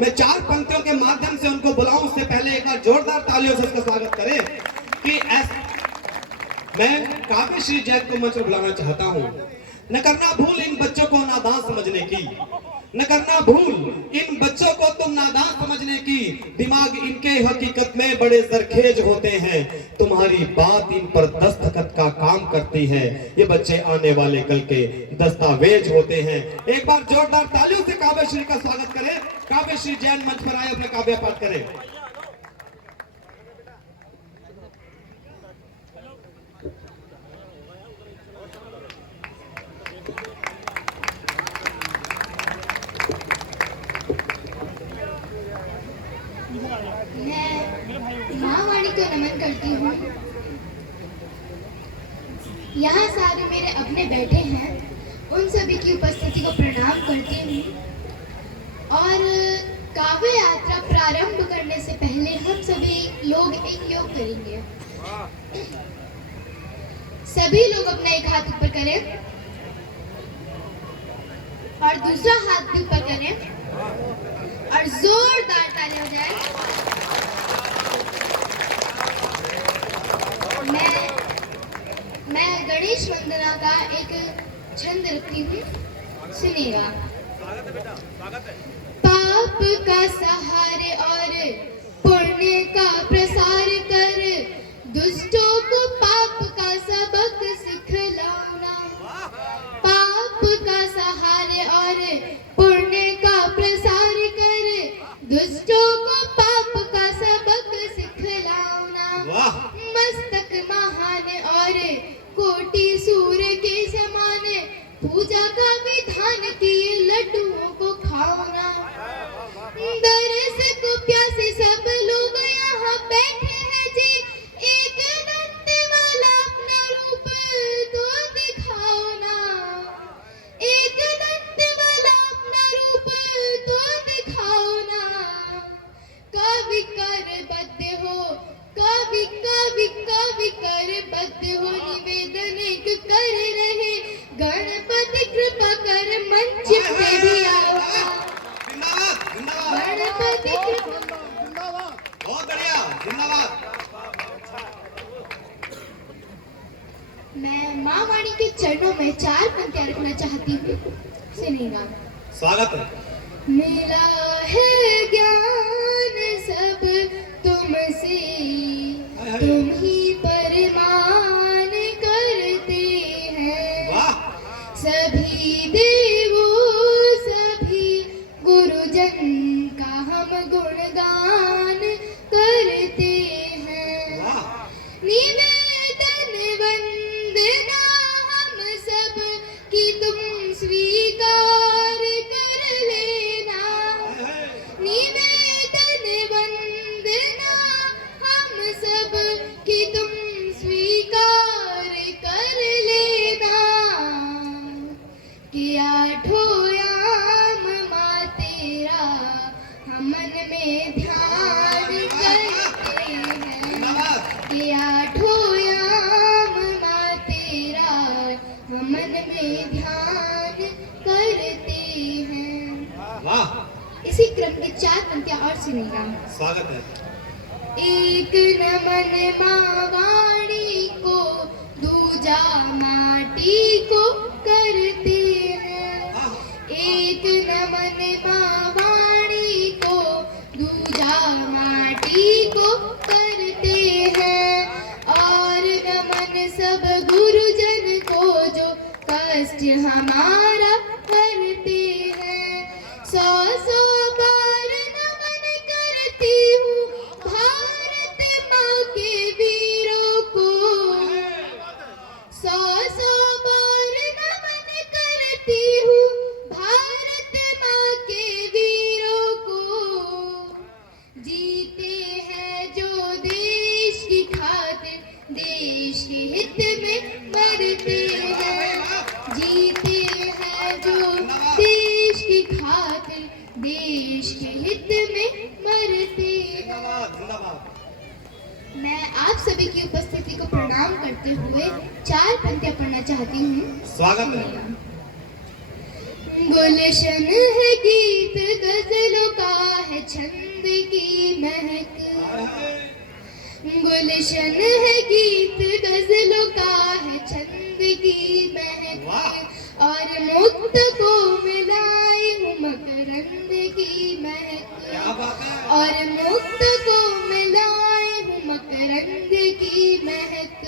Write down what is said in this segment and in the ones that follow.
मैं चार पंक्तियों के माध्यम से उनको बुलाऊं, उससे पहले एक बार जोरदार तालियों से उसका स्वागत करें कि मैं काव्य श्री जैन को मंच पर बुलाना चाहता हूं। न करना भूल इन बच्चों को नादान समझने की, न करना भूल इन बच्चों को तुम नादान समझने की। दिमाग इनके हकीकत में बड़े जरखेज होते हैं, तुम्हारी बात इन पर दस्तखत का काम करती है। ये बच्चे आने वाले कल के दस्तावेज होते हैं। एक बार जोरदार तालियों से काव्य श्री का स्वागत करें। काव्य श्री जैन मंच पर आए, अपने काव्य पाठ करें। मैं माँ वाणी को नमन करती हूँ। यहाँ सारे मेरे अपने बैठे हैं, उन सभी की उपस्थिति को प्रणाम करती हूँ। और काव्य यात्रा प्रारंभ करने से पहले हम सभी लोग एक योग करेंगे। सभी लोग अपना एक हाथ ऊपर करें और दूसरा हाथ भी ऊपर करें और जोरदार ताली हो जाए। मैं गणेश वंदना का एक छंद रखती हूँ, सुनिएगा। पाप का सहारे और पुण्य का प्रसार कर, दुष्टों को पाप का सबक सिखलाना। पाप का सहारे और पुण्य का प्रसार कर, दुष्टों को पाप का सबक सिखलाना। मस्तक महान और कोटि सूर्य के समान, पूजा का विधान किए लड्डुओं को खाना। दरस को प्यासे सब लोग यहाँ बैठे हैं जी, एक दंत वाला अपना रूप तो दिखाओ ना। एक दंत वाला अपना रूप तो दिखाओ ना। कवि कर बद्ध हो, कवि कवि कवि कर बद्ध हो, निवेदन एक कर रहे गणपति कृपा कर मंच पे भी आओ। गणपति बहुत बढ़िया, जिंदाबाद। मैं माँ वाणी के चरणों में चार पंक्तियां रखना चाहती हूँ, सुनिएगा। स्वागत है। मिला है ज्ञान सब तुमसे, तुम ही परमान करते हैं। सभी देवों सभी गुरुजन का हम गुणगान करते हैं। निवेदन वंदना हम सब की तुम स्वीकार कर लेना। निवेदन वंदना हम सब की तुम स्वीकार कर लेना। कि आठों याम माँ तेरा हम मन में ध्यान करते हैं। कि आठों याम माँ तेरा हम मन में ध्यान करते हैं। वाह। इसी क्रम में चार पंक्तियां और सुनेगा। स्वागत है। एक नमन माँ वाणी को, दूजा माटी को करते हैं। एक नमन माँ वाणी को, दूजा माटी को करते हैं। और नमन सब गुरुजन को जो कष्ट हमारा करते हैं। सौ सौ बार नमन करती हूँ भारत माँ के वीरों को। सौ सौ बार नमन करती हूँ भारत माँ के वीरों को। जीते हैं जो देश की खातिर, देश के हित में मरते हैं। जीते हैं जो देश की खातिर, देश के हित में मरते हैं। मैं आप सभी की उपस्थिति को प्रणाम करते हुए चार पंक्तियां पढ़ना चाहती हूँ। स्वागत है। गुलशन है गीत गजलों का है छंद की महक, गुलशन है गीत गजलों का है छंद की महक, और मुक्त को मिलाई हूँ मकरंद की महक, और मुक्त को मिलाई हूँ मकरंद की महक।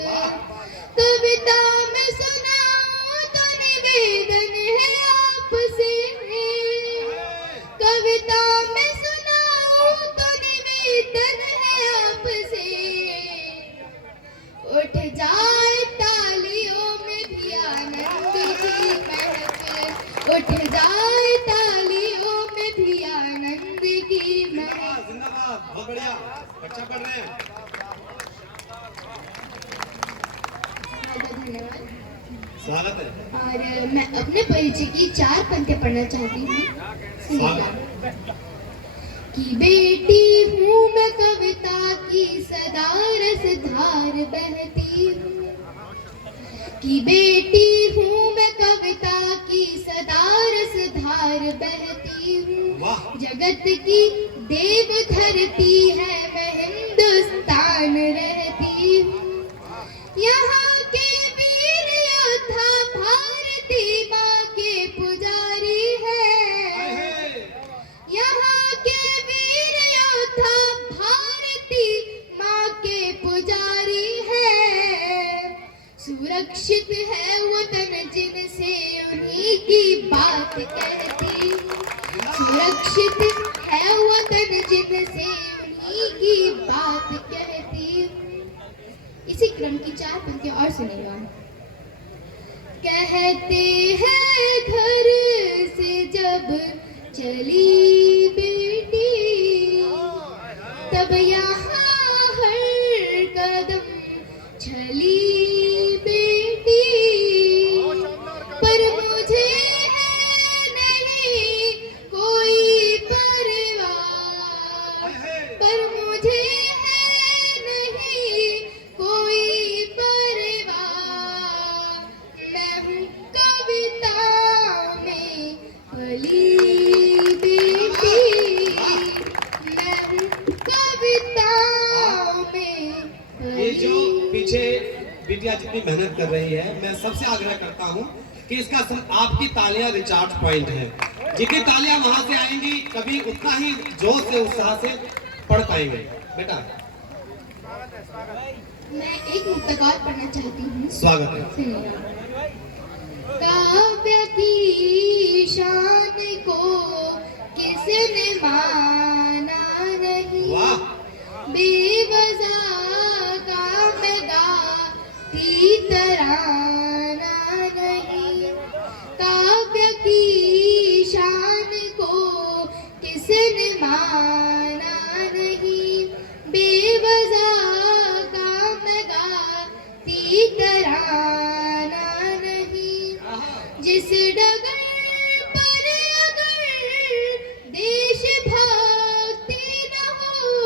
कविता में सुनाऊं तो निवेदन है आपसे, कविता में सुनाऊं तो निवेदन है आपसे, उठ जाए तालियों में भी आनंद की महक, उठ जाए तालियों में भी आनंद की महक। जिंदाबाद, बहुत बढ़िया, अच्छा पढ़ रहे हैं। धन्यवाद। स्वागत है। और मैं अपने परिचय की 4 पंक्तियां पढ़ना चाहती हूँ। कि बेटी हूँ मैं कविता की सदा रसधार बहती हूँ, कि बेटी हूँ मैं कविता की सदा रसधार बहती हूँ। जगत की देव धरती है मैं हिंदुस्तान रहती हूँ, यहाँ के वीर योद्धा भारती माँ के पुजारी है, यहाँ के वीर योद्धा भारती माँ के पुजारी है। सुरक्षित है वतन जिनसे उन्हीं की बात कहती हूँ, सुरक्षित है वतन जिनसे उन्हीं की बात कहती हूँ। इसी क्रम की 4 पंक्तियां और सुनेगा। कहते हैं घर से जब चली बेटी, तब यहाँ हर कदम चली बेटी, पर मुझे है नहीं कोई परवाह, पर मुझे है नहीं कोई परवाह, मैं हूँ कविता में पली बेटी, मैं हूँ कविता में ये जो पली। पीछे बिटिया जितनी मेहनत कर रही है, मैं सबसे आग्रह करता हूँ कि इसका आपकी तालियां रिचार्ज पॉइंट है। जितनी तालियां वहां से आएंगी कभी उतना ही जोश से उत्साह से पढ़ पाएंगे। बेटा मैं एक मुक्तकार पढ़ना चाहती हूँ। स्वागत है। सुनिए। काव्य की शान को किसने माना नहीं, वाह, बेवजह का मैं गाती तराना नहीं, काव्य की शान को किसने माना नहीं, बेवजह का मैं गाती तराना नहीं। जिस डगर पर अगर देश भक्ति न हो,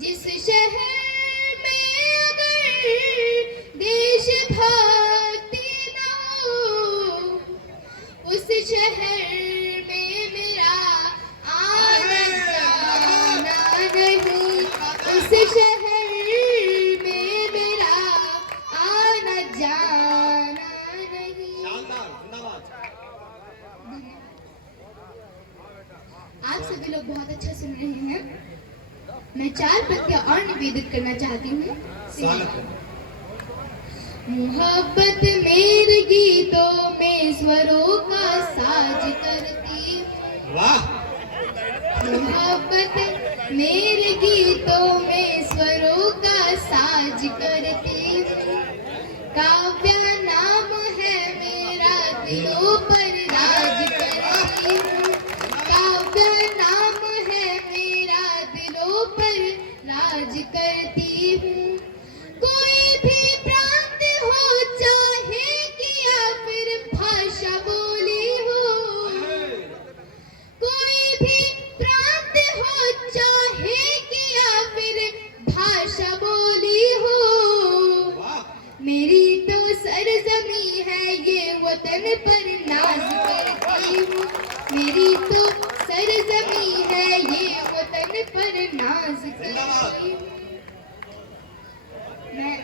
जिस शहर में अगर देश भक्ति न हो, उस शहर में मेरा आना जाना नहीं, उस शहर में मेरा आना जाना नहीं। शानदार, जिंदाबाद। आप सभी लोग बहुत अच्छा सुन रहे हैं। मैं 4 पंक्तियां और निवेदित करना चाहती हूँ। स्वागत है। मोहब्बत मेरे गीतों में स्वरों का साज करती हूँ, वाह, मोहब्बत मेरे गीतों में स्वरों का साज करती हूँ। काव्य नाम है मेरा दिलों पर राज करती हूँ, काव्य नाम है मेरा दिलों पर राज करती हूँ। कोई भी प्रांत हो चाहे कि या फिर भाषा बोली हो, कोई भी प्रांत हो चाहे कि या फिर भाषा बोली हो, वाह, मेरी तो सरजमी है ये वतन पर नाज मैं ये वतन पर नाज जिंदाबाद। करती हूँ। मैं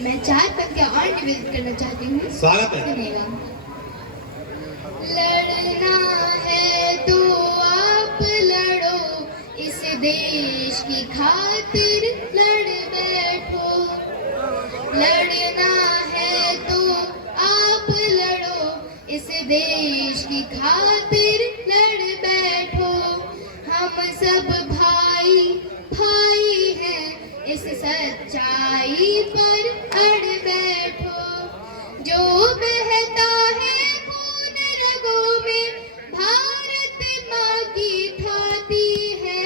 मैं 4 पंक्तियां और निवेदित करना चाहती हूँ। स्वागत है। सुनिएगा। लड़ना है तो आप लड़ो, इस देश की खातिर लड़ बैठो। लड़ना है तो आप लड़ो, इस देश की खातिर लड़ बैठो। हम सब भाई भाई हैं, इस सच्चाई पर अड़ बैठो। जो बहता है खून रगों में, भारत माँ की थाती है।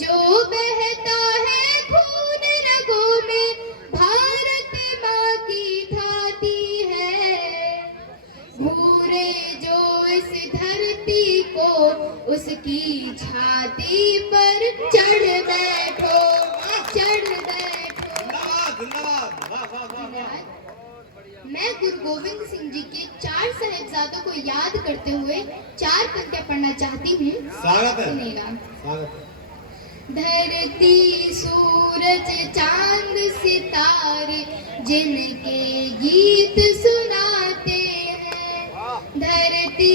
जो बहता है खून रगों में, भारत माँ की थाती है। घूरे जो इस धरती को, उसकी छाती पर चढ़ बैठो, चढ़ बैठो। जिंदाबाद जिंदाबाद, वाह वाह वाह वाह। धन्यवाद। मैं गुरु गोविंद सिंह जी के 4 साहिबजादों को याद करते हुए 4 पंक्तियां पढ़ना चाहती हूँ। स्वागत है। सुनिएगा। स्वागत है। धरती सूरज चांद सितारे, जिनके गीत सुनाते हैं। धरती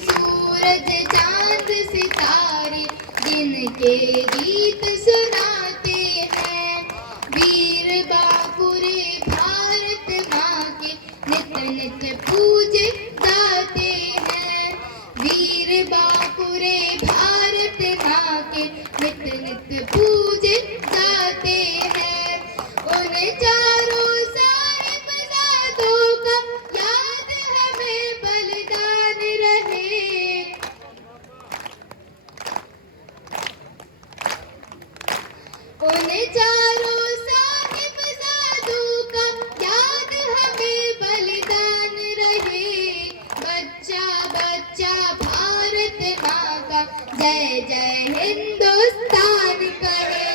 सूरज चांद सितारे, जिनके गीत सुनाते हैं। वीर बापुरे भारत माँ के नित नित पूजे गाते हैं। वीर बापुरे भारत माँ के नित नित पूजे गाते हैं। उन चारों साहिबजादों का याद हमें बलिदान रहे। उन चारों साहिबजादों का याद हमें बलिदान रहे। बच्चा बच्चा भारत माँ का जय जय हिंदुस्तान कहे,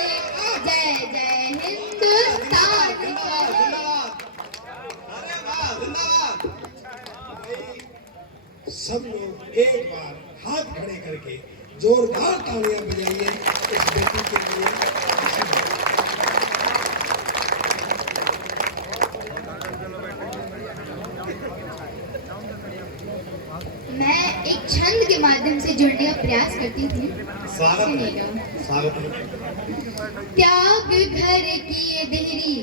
जय जय हिंदुस्तान कहे। जिंदाबाद। अरे वाह, जिंदाबाद। सब लोग एक बार हाथ खड़े करके जोरदार तालियां बजाइए इस बेटी के लिए। मैं एक छंद के माध्यम से जुड़ने का प्रयास करती हूँ। स्वागत है। सुनिएगा। स्वागत है। त्याग घर की ये देहरी,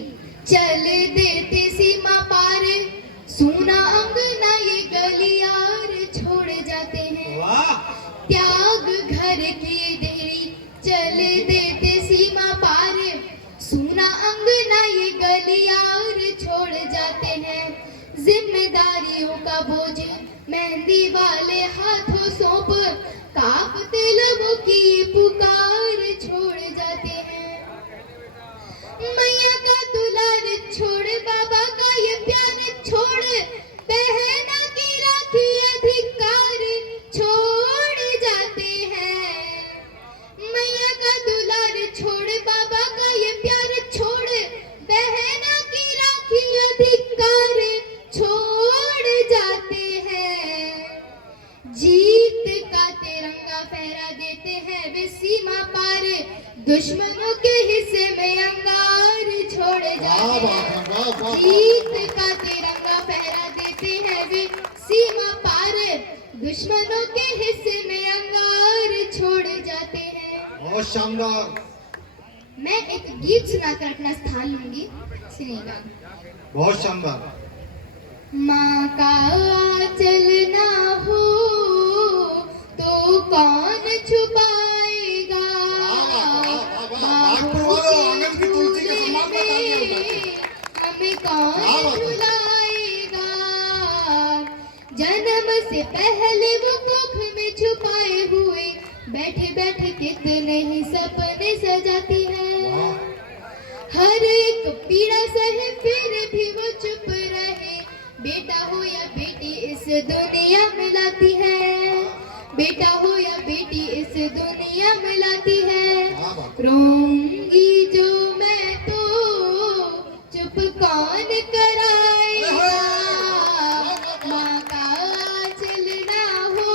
चल देते सीमा पार। सूना अंगना ये गलियार छोड़ जाते हैं। वाह। त्याग घर की ये देहरी, चल देते सीमा पार। सूना अंगना ये गलियार छोड़ जाते हैं। जिम्मेदारियों का बोझ मेहंदी वाले हाथों सौंप, कांपते लबों की पुकार छोड़ जाते हैं। मैया का दुलार छोड़, बाबा का ये प्यार छोड़, बहना की राखी अधिकार छोड़ जाते हैं। मैया का दुलार छोड़, बाबा का ये प्यार छोड़, बहना की राखी अधिकार छोड़ जाते हैं। जीत का तिरंगा फहरा देते हैं वे सीमा पार, दुश्मनों के हिस्से में अंगार छोड़ जाते हैं। जीत का तिरंगा फहरा देते हैं वे सीमा पार, दुश्मनों के हिस्से में अंगार छोड़ जाते हैं। बहुत शानदार। मैं एक गीत सुनाकर अपना स्थान लूंगी। सुनिएगा। बहुत शानदार। माँ का आंचल ना हो तो कौन छुपाएगा। बाहों के झूले में हमें कौन झुलाएगा। जन्म से पहले वो कुख में छुपाए हुए बैठे बैठे कितने ही सपने सजाती है। हर एक पीड़ा सहे फिर भी वो चुप रहे। बेटा हो या बेटी इस दुनिया में लाती है। बेटा हो या बेटी इस दुनिया में लाती है। क्या बात। रोऊंगी जो मैं तो चुप कौन कराएगा, माँ का आंचल ना हो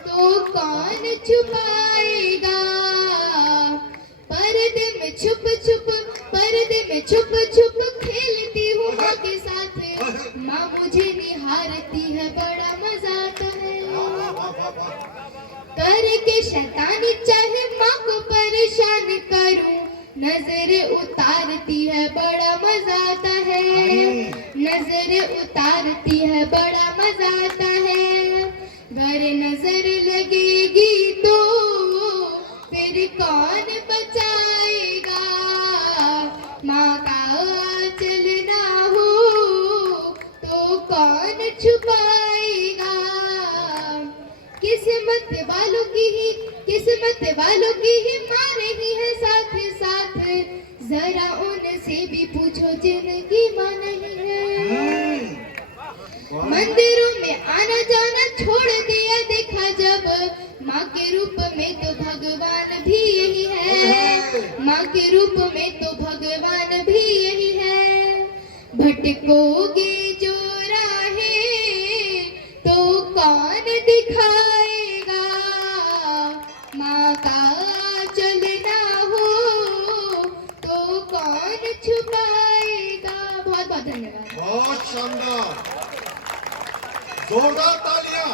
तो कौन छुपाएगा। पर्दे में छुप छुप खेलती हूँ माँ के साथ, माँ मुझे निहारती है बड़ा मजा आता है। करके शैतानी चाहे माँ को परेशान करूं, नजर उतारती है बड़ा मजा आता है। नजर उतारती है बड़ा मजा आता है। अगर नजर लगेगी तो फिर कौन बचाएगा, माँ का आंचल ना हो तो कौन छुपाएगा। किस्मत वालों की ही माँ रही है साथ साथ, जरा उनसे भी पूछो जिनकी माँ नहीं है। मंदिरों में आना जाना छोड़ दिया देखा जब, माँ के रूप में तो भगवान भी यही है। माँ के रूप में तो भगवान भी यही है। भटकोगे जो राहें तो कौन दिखाएगा, माँ का आंचल ना हो तो कौन छुपाएगा। बहुत बहुत धन्यवाद। बहुत शानदार, जोरदार तालियां।